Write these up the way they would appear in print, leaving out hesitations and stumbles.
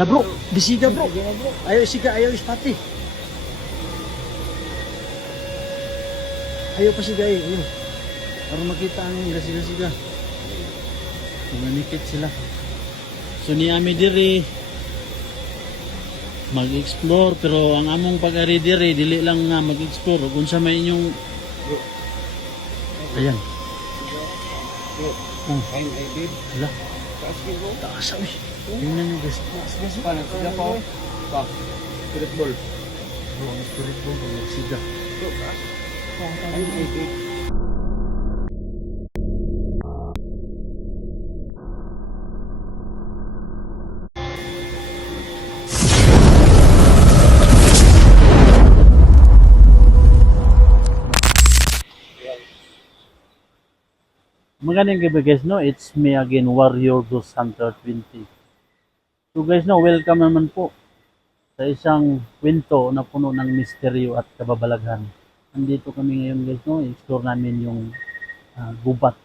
Na bro, bisiga bro. Ayaw isiga, ayaw ispati. Ayaw pa siga eh. Ayaw. Para makita ang gasiga-siga. Manikit sila. So ni ami diri mag-explore pero ang among pag-ari diri dili lang nga mag-explore kung sa may inyong ayan. Oh, hala. Taas ay. Tingnan nyo guys. Paano sila po? Ba? Spirit ball. Oh, ang spirit ball magsiga. Magaling gabi guys, no? It's me again, Warrior Ghost Hunter 20. So guys, no, welcome naman po sa isang kwento na puno ng misteryo at kababalaghan. Andito kami ngayon guys, no? I-explore namin yung gubat.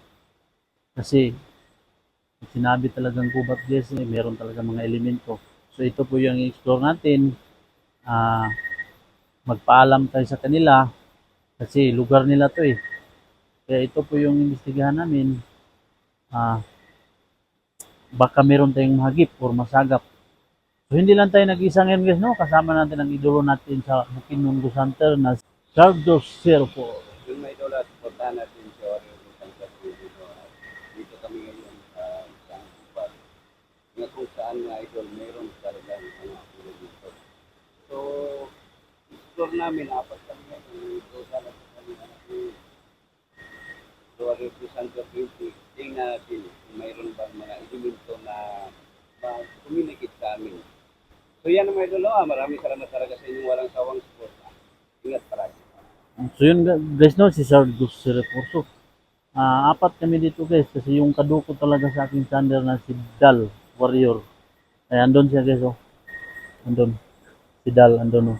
Kasi sinabi talagang gubat guys, meron talaga mga elemento. So ito po yung i-explore natin. Magpaalam tayo sa kanila kasi lugar nila to eh. Kaya ito po yung investigahan namin. Baka meron tayong mahagip or masagap. So hindi lang tayo nag-isa ngayon guys, no? Kasama natin ang idolo natin sa Bukidnon Ghost Hunter na Sardos 04. Yung may dola, supportahan natin si Warrior Ghost Hunter dito. Dito kami ngayon sa isang gubat. Na kung saan nga idol, meron talagang mga pulo dito. So, explore namin, apat kami ngayon. Ito sana sa kanila natin. Warrior Ghost Hunter 20. Tingnan natin kung mayroon bang mga elemento na communicate sa amin. So yan ang may dulo. Maraming salamat talaga sa inyong walang sawang support. Ingat palagi. So yun guys, no? Si Sardos 04. So, apat kami dito guys kasi yung kaduko talaga sa aking channel na si Dal Warrior. Ay, andun siya guys, oh. Andun. Si Dal, andun, oh.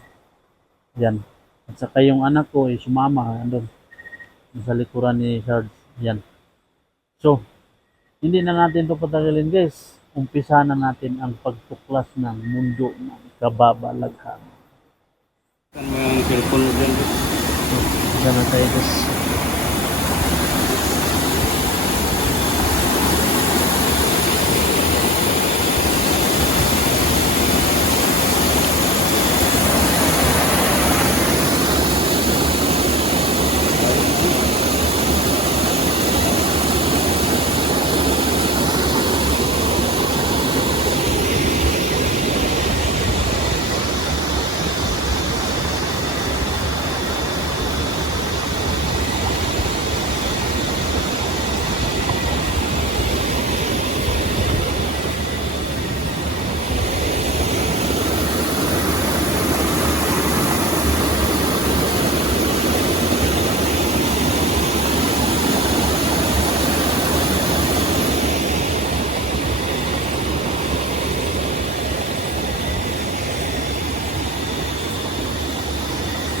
Yan. At saka yung anak ko, sumama, andun. Sa likuran ni Sards. Yan. So, hindi na natin ito patagalin guys. Umpisa na natin ang pagtuklas ng mundo ng kababalaghan. Saan mo yung cellphone mo dyan? So, umpisa na tayo guys.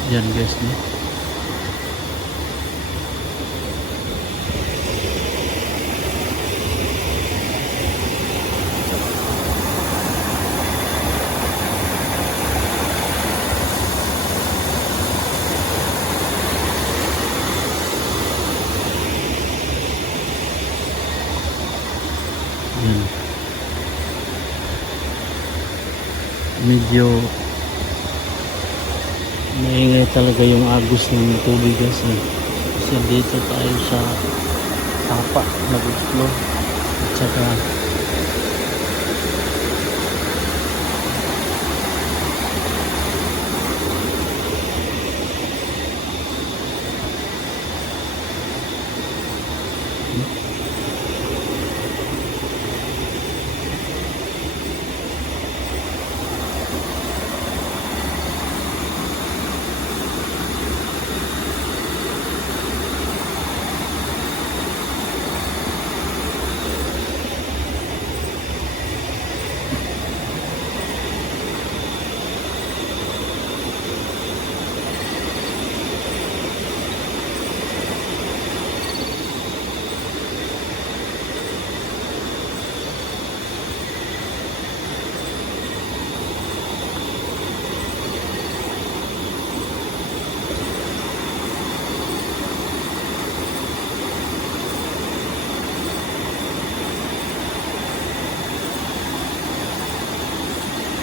Yan guys, no? Yan. Medyo maingay talaga yung agos ng tubig guys, eh. Kasi dito tayo sa tapa nag-explore at saka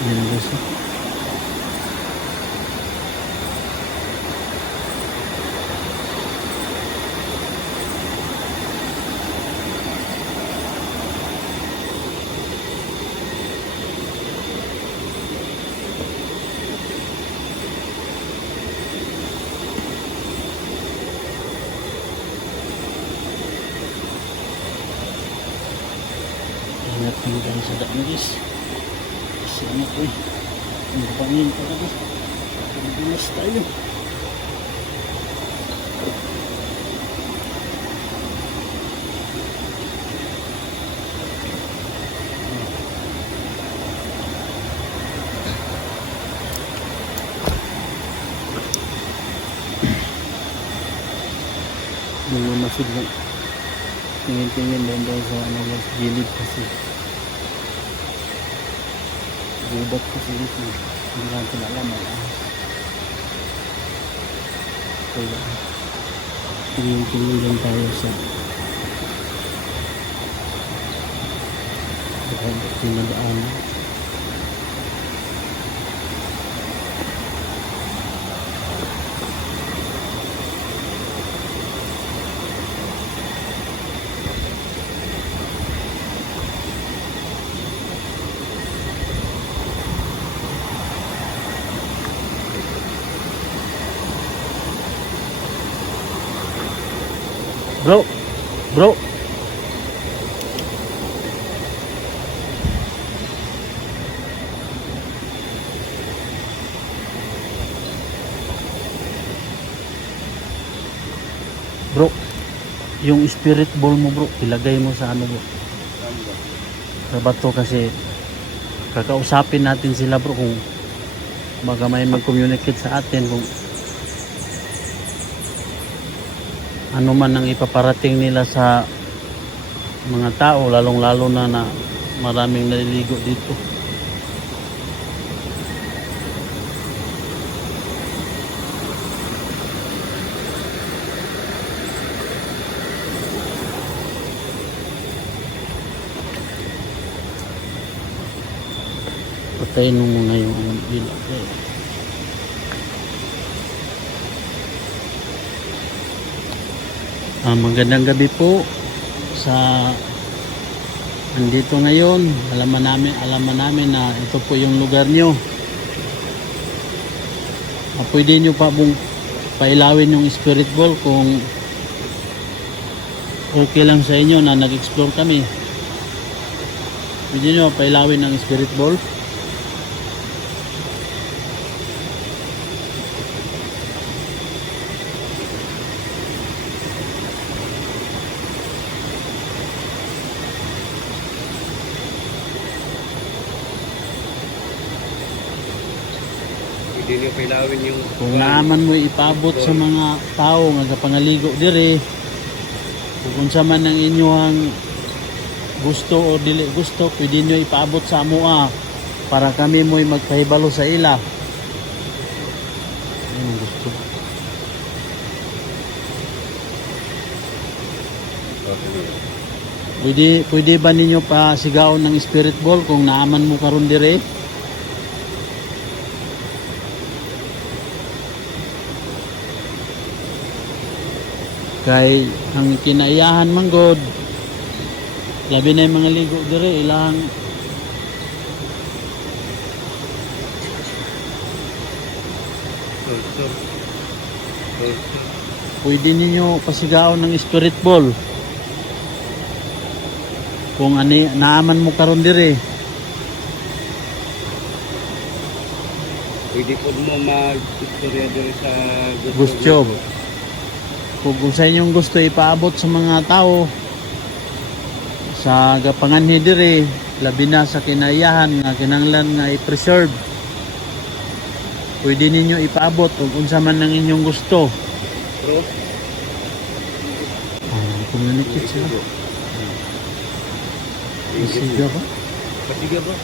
Yan guys. Ingat kami tayo sa daan guys. Kasi ano ko eh. Ang pangin pa ka guys. Madulas tayo. Mga masid lang. Tingin-tingin doon daw sa ano guys. Gilid kasi. Gubat kasi guys. Hindi lang sila alam. Kaya tingin-tingin lang tayo sa tinadaan. Bro. Bro, yung spirit ball mo bro, ilagay mo sa ano bro. Sa bato kasi kakausapin natin sila bro kung baga may mag-communicate sa atin kung ano man ang ipaparating nila sa mga tao, lalong-lalo na maraming naliligo dito. Patayin mo muna yung ilaw. Magandang gabi po sa andito ngayon. Alaman namin na ito po yung lugar nyo. Pwede nyo pa pong pailawin yung spirit ball kung okay lang sa inyo na nag-explore kami. Pwede nyo pailawin ang spirit ball. Hindi nyo pilawin yung... Kung naaman mo ipabot sa mga tao nga pangaligo dire, kung sa man ang inyong gusto o dili gusto, pwede nyo ipaabot sa amoa para kami mo'y magpahibalo sa ila. Ano gusto? Pwede ba ninyo pa sigaw ng spirit ball kung naaman mo karon dire? Kay ang kinaiyahan man god, labi na yung mga ligo dire ilang pwede ninyo pasigaw ng spirit ball kung ani naaman mo karon dire. Pwede po mo mag-istorya dito sa Gusto. Kung sa inyong gusto ipaabot sa mga tao sa gapanganhi dire, labi na sa kinaiyahan nga kinanglan nga i-preserve, pwede ninyo ipaabot kung unsa man ang inyong gusto. Bro, Communicate sila. Isiga ba? Pasiga bro.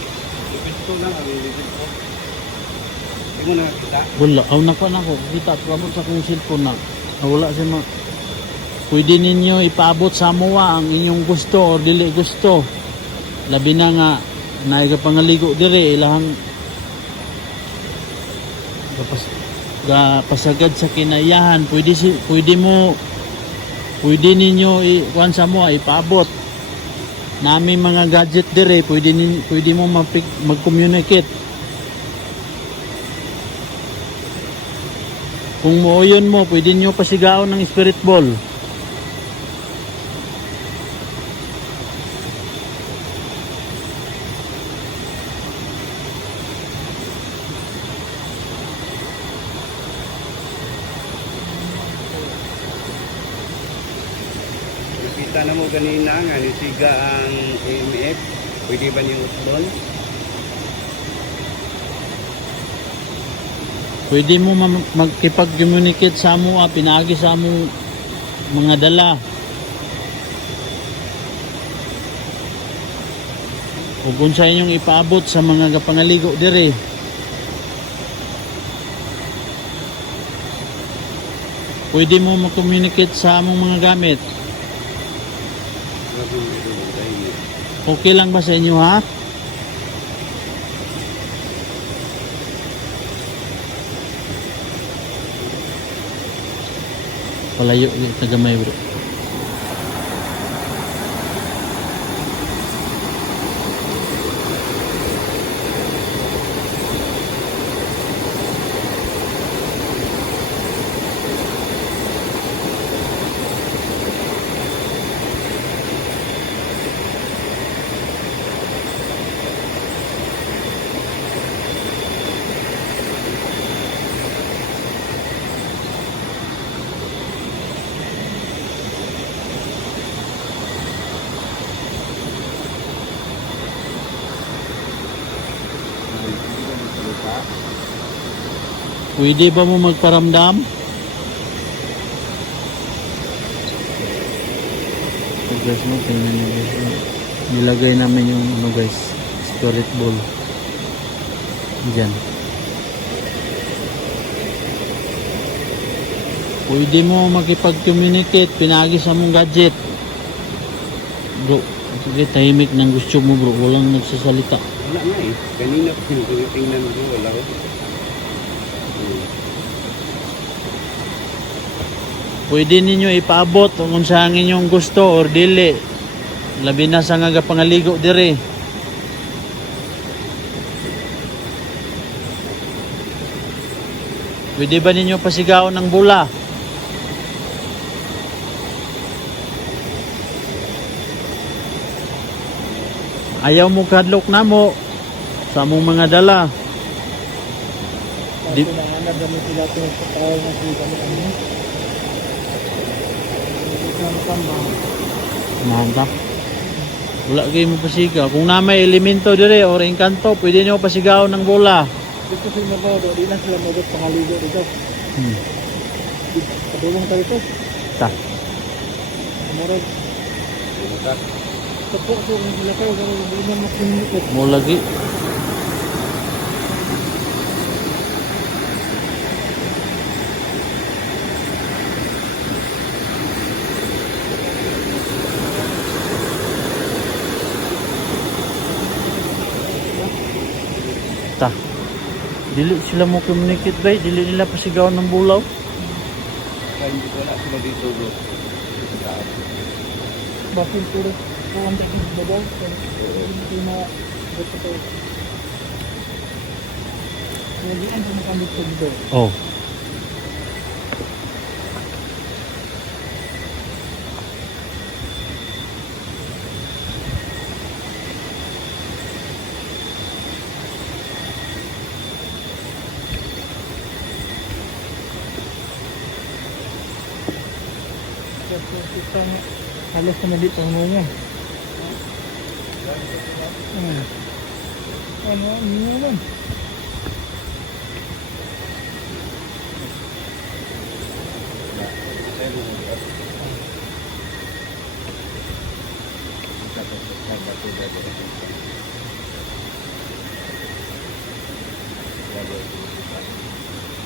Ipito lang, ipito ko. Hindi mo nakakita. Wala, na ko. Kita, tuwabot sa kong cellphone na. Wala siya ma... Pwede ninyo ipaabot sa amuwa ang inyong gusto o dili gusto. Labi na nga, naigapangaligo dire, ilang pasagad sa kinayahan, pwede ninyo kuan sa mo ipaabot nami mga gadget dire, pwede mo mag-communicate. Kung muuyon mo, pwede nyo pasigaon ng spirit ball. Nakita na mo ganina nga nisiga ang AMF. Pwede ba niyong utlon? Pwede mo magkipag-communicate sa mo, pinagi sa mo mga dala. O kung sa inyong ipaabot sa mga kapangaligo dire. Pwede mo mag-communicate sa among mga gamit. Okay lang ba sa inyo, ha? Palayo yung tagamay, bro. Pwede ba mo magparamdam? So guys, no, tingnan nyo guys. Nilagay namin yung ano guys, spirit ball. Diyan. Pwede mo makipag-communicate, pinagi sa mong gadget. Bro, sige, tahimik ng gusto mo bro, walang nagsasalita. Wala nga eh. Kanina ko tingnan ko, wala ko. Pwede ninyo ipaabot kung saan inyong gusto or dili. Labi na sa nga pangaligo dire. Pwede ba ninyo pasigaw ng bula? Ayaw mo kadlok na mo sa mong mga dala. Di Mahanta. Wala kayo mo pasigaw. Kung na may elemento dire or engkanto, pwede nyo pasigaw ng bola. Dito sa Mabaw, di na sila magot pangaligo dito. Padulong tayo ito. Ta. Murag. Tapo ko kung sila kayo, pero hindi na makinikot. Mo lagi. Ta. Dili sila mo communicate ba? Dili nila pasigaw ng bulaw. Kaya hindi wala sila dito bro. Bakit puro ang daging babaw? Hindi na ito ito. Hindi ang sumakamit ko dito. Oh. Itong halos na mali pang ngunga. Ano naman?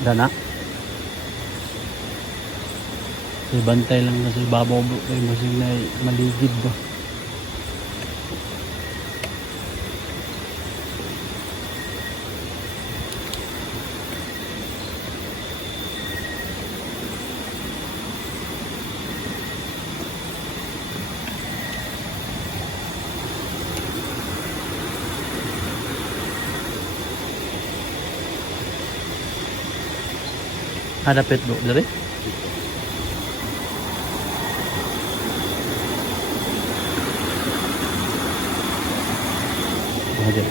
Dana. Bantay lang kasi babaw bro, kay masing na maligid ba. Hadapit bro, dali. Aja.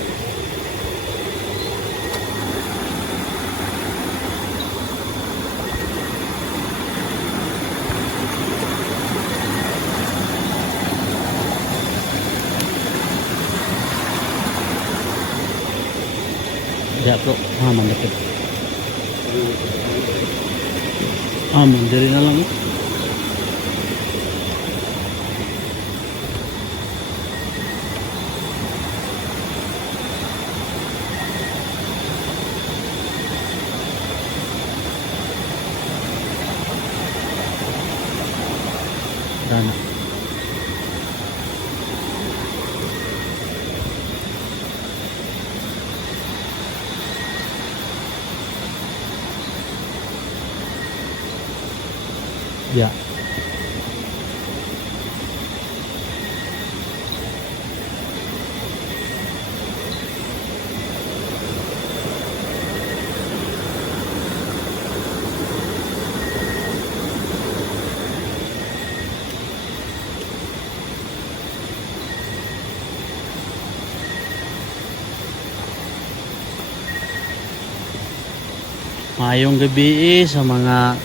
Ya bro, aman dapit. Aman, diri na lang. Dana. Ya. Mayong gabi sa mga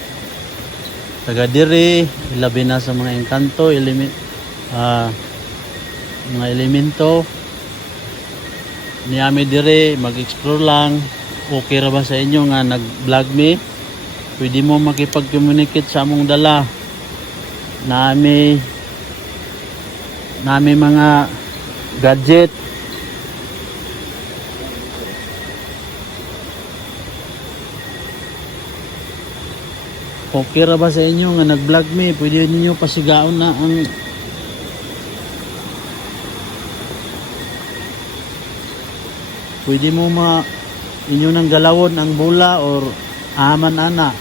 taga diri, labi na sa mga engkanto, mga elemento. Niyami diri mag-explore lang. Okay ra ba sa inyo nga nag-vlog me? Pwede mo makipag-communicate sa among dala. Nami mga gadget. Okay ra ba sa inyo nga nag-vlog me? Pwede ninyo pasigaon na ang pwede mo inyo nang galawon ang bula or aman ana.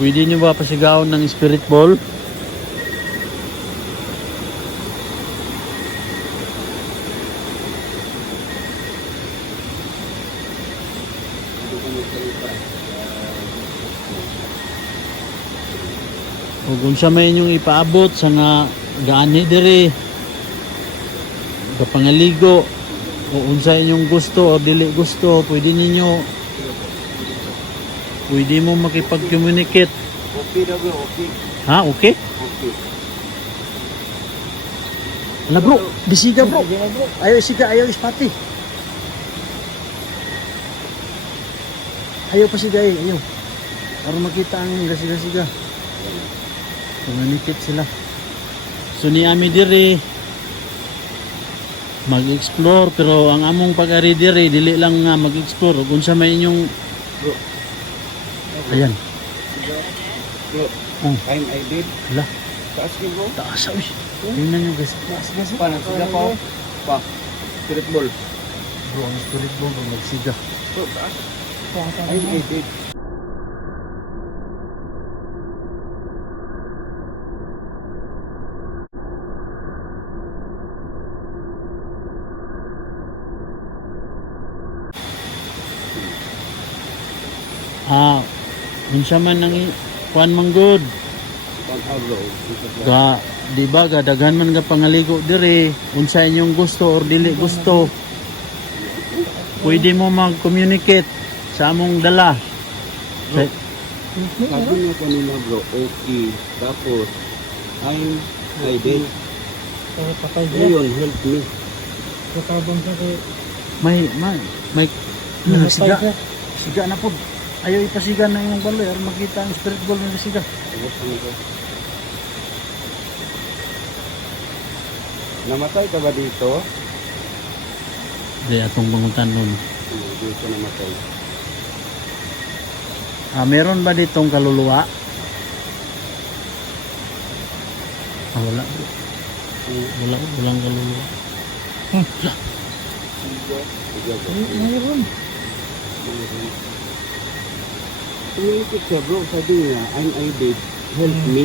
Pwede nyo ba pasigaon ng spirit ball? O kung sa may inyong ipaabot sa nga gaani diri kapangaligo o unsa inyong gusto o dili gusto, pwede mo makipag-communicate. Okay na bro, okay. Ha, okay? Okay. Ala bro, bisiga bro. Ayaw isiga, ayaw ispati. Ayaw pa siga ayaw. Para makita ang gasiga-siga. Communicate sila. So ni ami diri mag-explore, pero ang among pag-ari diri dili lang nga mag-explore kung sa may inyong Bro. ayan. Bro, Oh, time I did. ala, Taas niyo bro. taas uy. Tingnan niyo guys. Pa, nagsiga pa oh. Pa. Spirit ball. Bro, ang spirit ball magsiga. Bro, taas. Time I did. Unsa man nang kuan man good. One hour bro. Ga, di ba ga daghan man nga pangaligo diri. Unsa inyong gusto or dili gusto. Pwede mo mag-communicate sa among dala. Sa, Sabi niyo kanina bro, okay. Tapos, I did. Patay dyan. Ngayon, help me. Katabang sa kay... may siga. Siga na po. Ayaw ipasiga na yung baloy or makita ang spirit ball ng siga. Tapos ano ko? Namatay ka ba dito? Di atong bangutan nun. Dito namatay. Meron ba ditong kaluluwa? Wala. Walang kaluluwa. Sige bro. Mayroon. Tumingkit siya bro, sabi niya, I'm Ibig, help Hmm. me.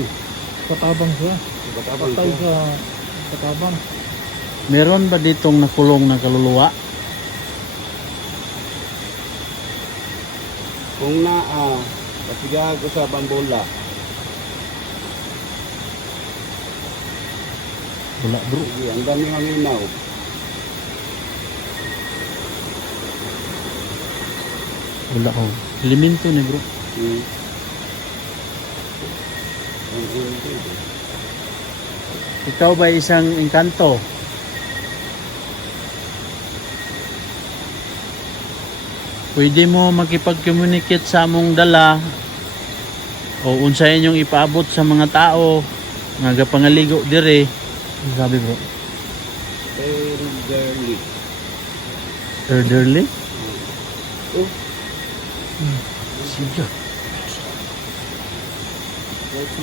Katabang siya. Katabang Patay siya. sa katabang. Meron ba ditong nakulong na kaluluwa? Kung pasiga ko sa bambola, Wala bro. sige, ang dami haminaw. Wala ko. Elemento ni bro. Hmm. Ang hindi. Ikaw ba isang engkanto? Pwede mo makipag-communicate sa among dala o unsay inyong ipaabot sa mga tao nga gapangaligo dire. Ano sabi bro? Elderly. Elderly? Oh, Sige. that's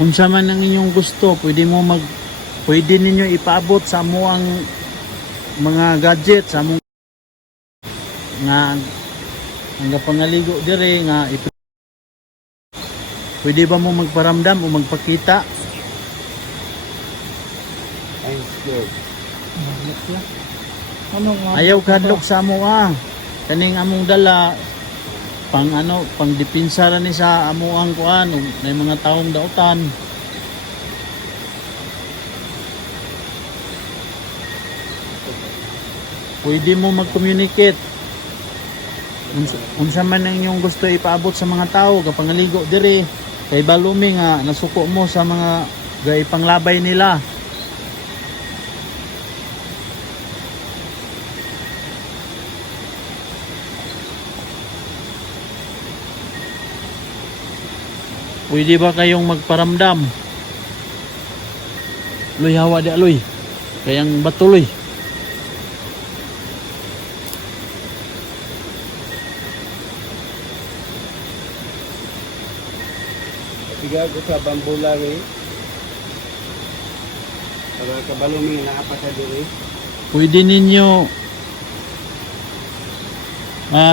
Unsa man ang inyong gusto, pwede ninyo ipaabot sa amo ang mga gadget sa among nga ang gapangaligo dire nga pwede ba mo magparamdam o magpakita? I'm scared. Mahal siya. Ano nga? Ayaw kadlok sa amo kaning among dala pang depensa ra ni sa amo ang kuan ug may mga taong dautan. Pwede mo mag-communicate. Unsa man ang inyong gusto ipaabot sa mga tao kapangaligo diri kay balumi nga nasuko mo sa mga gaipanglabay nila. Pwede ba kayong magparamdam? Luy hawa di aloy. Kayang batuloy. Pasiga ko sa bambola rin. Para kabalumi na apa sa diri. Pwede ninyo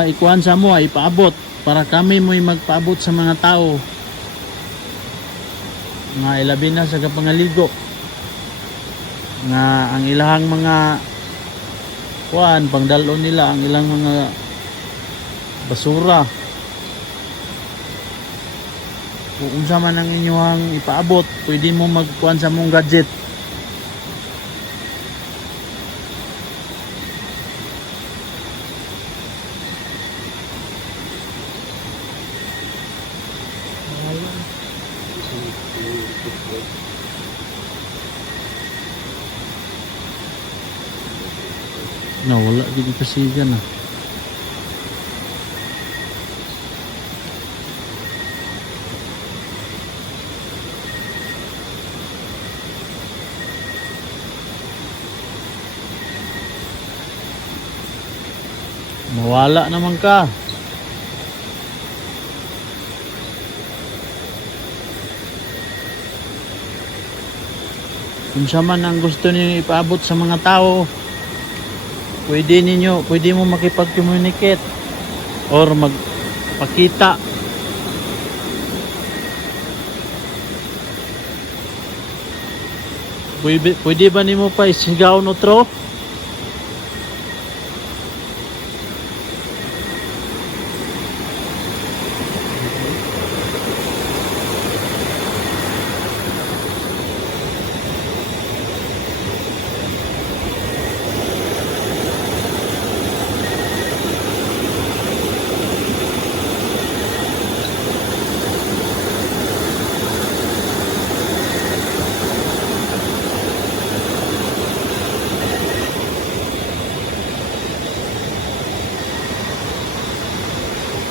ikuan sa mo ipaabot para kami mo'y magpaabot sa mga tao nga ilabi na sa kapangaligo nga ang ilahang mga kuan pangdalon nila ang ilang mga basura kung unsa man ang inyong ipaabot pwede mo magkuan sa mong gadget. Mahal yan. Wala gid pasigan na. Nawala naman ka. Kung sa man ang gusto niyo ipaabot sa mga tao, pwede mo makipag-communicate or magpakita. Pwede ba nimo pa isigaw no tro?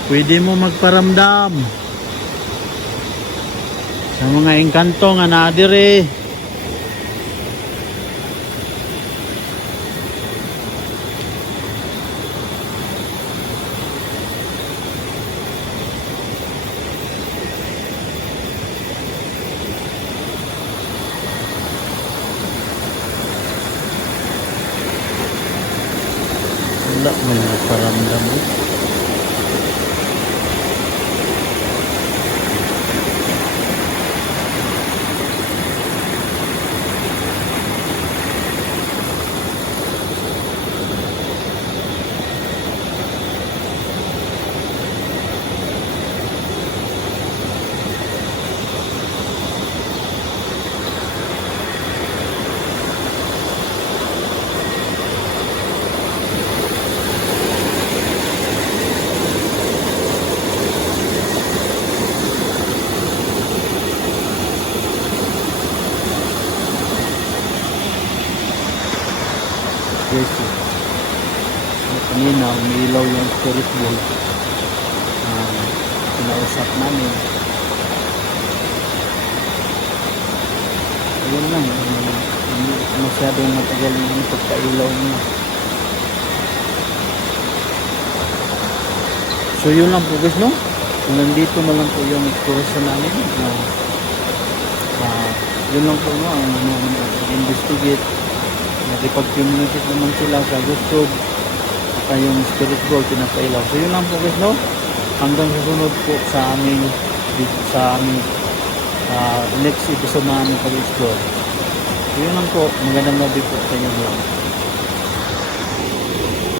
Pwede mo magparamdam sa mga engkanto nga naa dire. wala may nagparamdam eh. Yes, eh. Kanina, umiilaw yung spirit ball. Kinausap namin. Ayun lang, hindi masyadong matagal yung pagkailaw niya. So yun lang po guys, no? Nandito na lang po yung exploration namin. Yun lang po, no? Ang investigate. Nakipag-communicate naman sila sa YouTube. At yung spirit ball pinapailaw. So yun lang po guys, no? Hanggang susunod po sa aming next episode na aming pag-explore. So yun lang po. Magandang gabi po sa inyo.